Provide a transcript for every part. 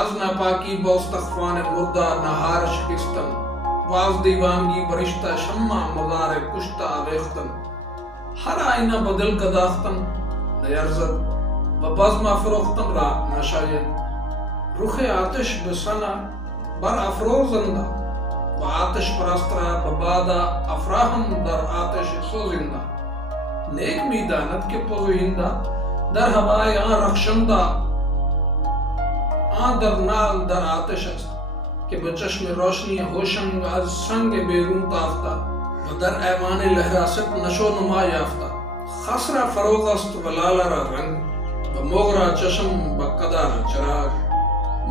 از ناپاکی باستخوان مردہ نہار شکستن واز دیوانگی برشتہ شمع مزار کشتہ آویختن ہر آئینہ بدل گداختن نیرزد و بزم فروختن را نشاید رخ آتش بسنا بر افروزندہ و آتش پرسترا ببادا افراہم در آتش سوزندہ نیک میدانت کے پوزہندہ در ہوائے آن رخشندہ در نال در آتش است که به چشم روشنی هوشنگ از سنگ بیرون تافتا و در ایوان لحراست نشو نما یافتا خسرا فروغ است و لالا را رنگ و موغرا چشم بقدار چراغ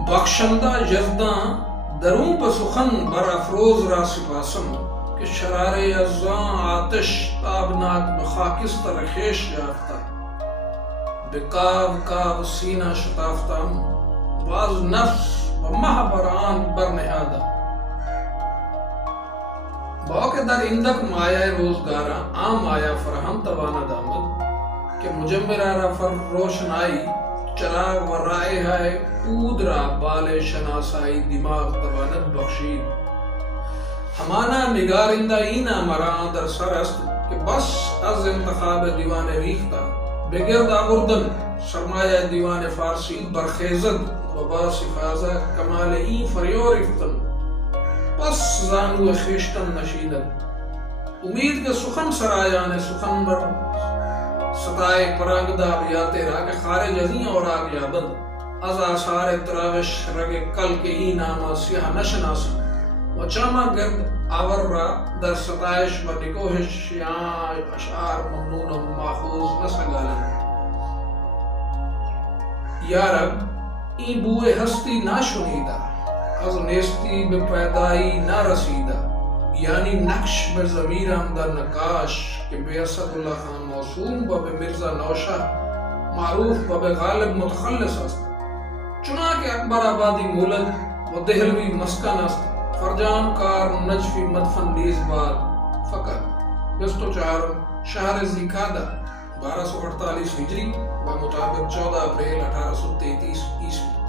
بخشندہ یزدان درون پا سخن بر افروز را سپاسم که شرار ازان آتش تابناک بخاکستر خیش یافتا بکاو کاو سینہ شتافتام باز نفس و محبران برنہادا باقی در اندک مایا روزگارا عام آیا فرہم توانا دامد کہ مجمرہ را فر روشنائی چراغ و رائے ہے اود را بال شناسائی دماغ توانت بخشید ہمانا نگارندہ اینا مران در سر است کہ بس از انتخاب دیوان ریختہ بگرد آوردن سرمایہ دیوان فارسی برخیزد وبا صفازہ کمال این فریور افتن پس زانو خیشتن نشیدن امید کے سخن سرایان سخن بر ستائے پراگدہ بیاتے را کے خارج ازیں اور آگ یابند از آثار تراوش رگ کل کے ای ناما سیاہ نشناسن و چاما گرد آور را در ستائش و نکوہش شیعان اشعار ممنون و ماخوذ نسگالن یا رب این بوئے ہستی نہ شنیدہ از نیستی بے پیدائی نہ رسیدہ یعنی نقش بے ضمیر آمدہ نقاش کہ بے اسداللہ خان موسوم بب مرزا نوشہ معروف بب غالب متخلص است چنانکہ اکبر آبادی مولد و دہلوی مسکن است فرجام کار نجفی مدفن نیز باد فقط 24 شہر ذیقعدہ 1248 ہجری بمطابق 14 اپریل 1833 عیسوی۔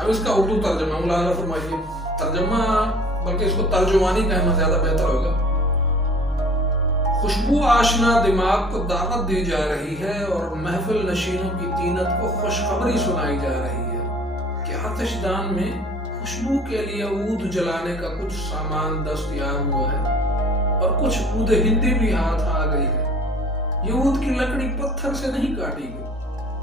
اب اس کا اردو ترجمہ مولانا فرمائیے۔ ترجمہ بلکہ اس کو ترجمانی کہنا زیادہ بہتر ہوگا۔ خوشبو آشنا دماغ کو دعوت دی جا رہی ہے اور محفل نشینوں کی طینت کو خوشخبری سنائی جا رہی ہے کہ آتش دان میں خوشبو کے لیے عود جلانے کا کچھ سامان دستیاب ہوا ہے اور کچھ عود ہندی بھی ہاتھ آ گئی ہے۔ یہ عود کی لکڑی پتھر سے نہیں کاٹی گئی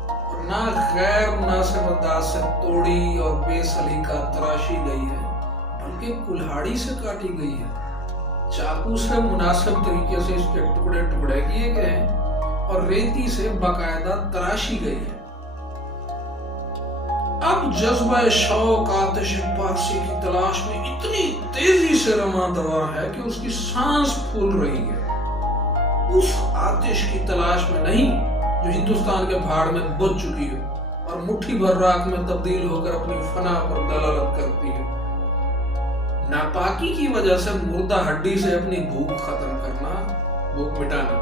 اور نہ غیر مناسب انداز سے توڑی اور بے سلیقہ تراشی گئی ہے بلکہ کلہاڑی سے کاٹی گئی ہے۔ چاقو سے مناسب طریقے سے اس کے ٹکڑے ٹکڑے کیے گئے ہیں اور ریتی سے باقاعدہ تراشی گئی ہے۔ اب جذبہ شوق آتش پارسی کی تلاش میں اتنی تیزی سے رواں دواں ہے کہ اس کی سانس پھول رہی ہے۔ اس آتش کی تلاش میں نہیں جو ہندوستان کے پہاڑ میں بجھ چکی ہو اور مٹھی بھر راکھ میں تبدیل ہو کر اپنی فنا پر دلالت کرتی ہے۔ ناپاکی کی وجہ سے مردہ ہڈی سے اپنی بھوک ختم کرنا، بھوک مٹانا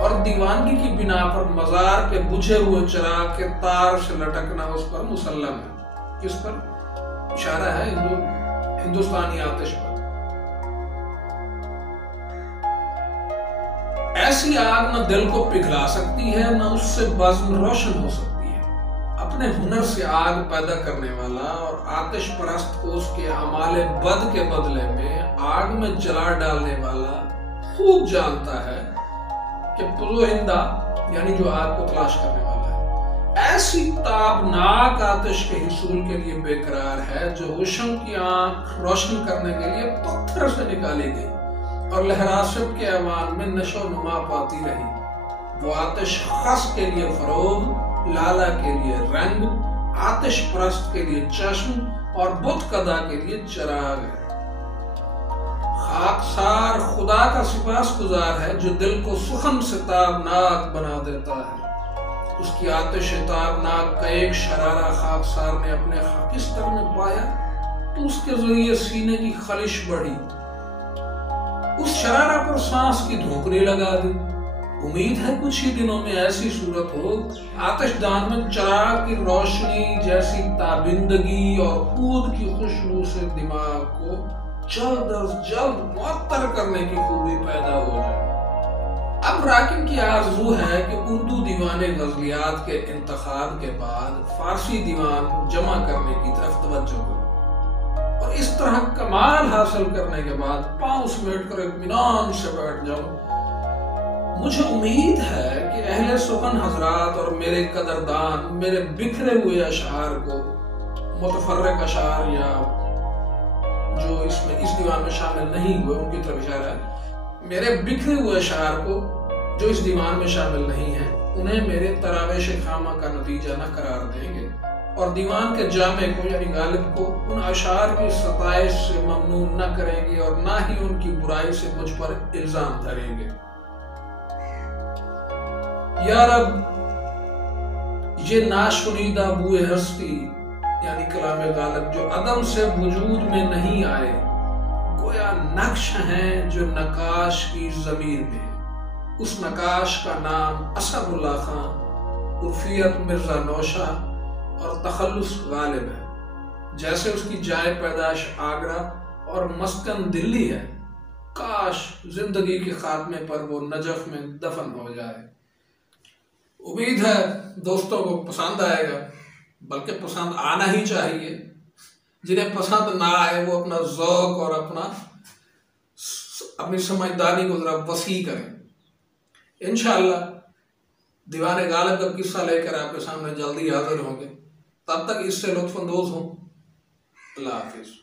اور دیوانگی کی بنا پر مزار کے بجھے ہوئے چراغ کے تار سے لٹکنا اس پر مسلم ہے۔ کس پر اشارہ ہے؟ ہندوستانی آتش پر۔ ایسی آگ نہ دل کو پگھلا سکتی ہے نہ اس سے بزم روشن ہو سکتی ہے۔ اپنے ہنر سے آگ پیدا کرنے والا اور آتش پرست کو اس کے اعمال بد کے بدلے میں آگ میں جلا ڈالنے والا خوب جانتا ہے کہ پزوہندہ یعنی جو آگ کو تلاش کرنے والا ہے ایسی تابناک آتش کے حصول کے لیے بے قرار ہے جو ہوشم کی آنکھ روشن کرنے کے لیے پتھر سے نکالی گئی اور لہراسب کے ایوان میں نشو نما پاتی رہی۔ وہ آتش خس کے لیے فروغ، لالا کے لیے رنگ، آتش پرست کے لیے چشم اور بت قدا کے لیے چراغ ہے۔ خاکسار خدا کا سپاس گزار ہے جو دل کو سخن سے تابناک بنا دیتا ہے۔ اس کی آتش تابناک کا ایک شرارہ خاکسار نے اپنے خاکستر میں پایا تو اس کے ذریعے سینے کی خلش بڑھی، اس شرارہ پر سانس کی دھوکری لگا دی۔ امید ہے کچھ ہی دنوں میں ایسی صورت ہو آتش دان میں چراغ کی روشنی جیسی تابندگی اور عود کی خوشبو سے دماغ کو جلد از جلد معطر کرنے کی خوبی پیدا ہو جائے۔ اب راکن کی آرزو ہے کہ اردو دیوان غزلیات کے انتخاب کے بعد فارسی دیوان جمع کرنے کی طرف توجہ ہو اور اس طرح کمال حاصل کرنے کے بعد پاؤں سمیٹ کر اطمینان سے بیٹھ جاؤں۔ مجھے امید ہے کہ اہل سخن حضرات اور میرے قدردان میرے بکھرے ہوئے اشعار کو، متفرق اشعار یا جو اس دیوان میں شامل نہیں ہوئے ان کی طرف اشارہ ہے، میرے بکھرے ہوئے اشعار کو جو اس دیوان میں شامل نہیں ہیں انہیں میرے تراویش خامہ کا نتیجہ نہ قرار دیں گے اور دیوان کے جامع کو یعنی غالب کو ان اشعار کی ستائش سے ممنون نہ کریں گے اور نہ ہی ان کی برائی سے مجھ پر الزام دھریں گے۔ یا رب، یہ ناشنیدہ بوئے ہستی یعنی کلام غالب جو عدم سے وجود میں نہیں آئے گویا نقش ہیں جو نقاش کی ضمیر میں ہے۔ اس نقاش کا نام اسداللہ خان، عرفیت مرزا نوشہ اور تخلص غالب ہے۔ جیسے اس کی جائے پیدائش آگرہ اور مسکن دلی ہے، کاش زندگی کے خاتمے پر وہ نجف میں دفن ہو جائے۔ امید ہے دوستوں کو پسند آئے گا، بلکہ پسند آنا ہی چاہیے۔ جنہیں پسند نہ آئے وہ اپنا ذوق اور اپنی سمجھداری کو ذرا وسیع کریں۔ انشاءاللہ دیوان غالب کا قصہ لے کر آپ کے سامنے جلدی حاضر ہوں گے۔ تب تک اس سے لطف اندوز ہوں۔ اللہ حافظ۔